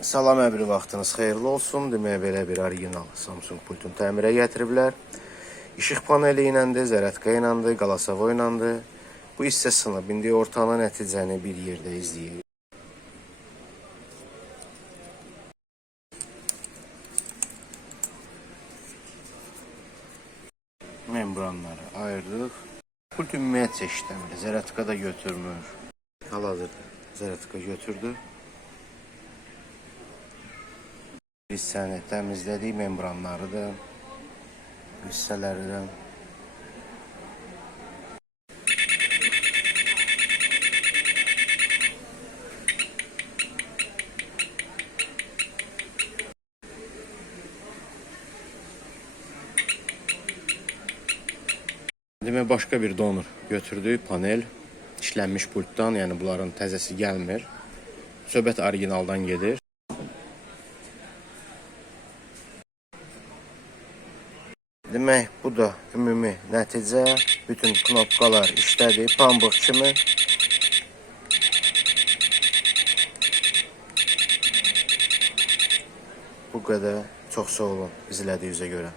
Salam əbri vaxtınız xeyirli olsun. Demək belə bir orijinal Samsung pultunu təmirə gətiriblər. İşıq paneli iləndir, zərətka iləndir, qalasavo iləndir. Bu hissə sınıb. İndi ortana nəticəni bir yerdə izləyək. Membranları ayırdıq. Pult ümumiyyətcə işləmir. Zərətka da götürmür. Hal-hazırda zərətka götürdü. Hissəni təmizlədik, membranları da, hissələri də. Demək, başqa bir donor götürdük, panel, işlənmiş pultdan, yəni bunların təzəsi gəlmir. Söhbət orijinaldan gedir. Demək, bu da ümumi nəticə. Bütün knopkalar işlədi, pambıq kimi. Bu qədər. Çox sağ olun izlədiyinizə görə.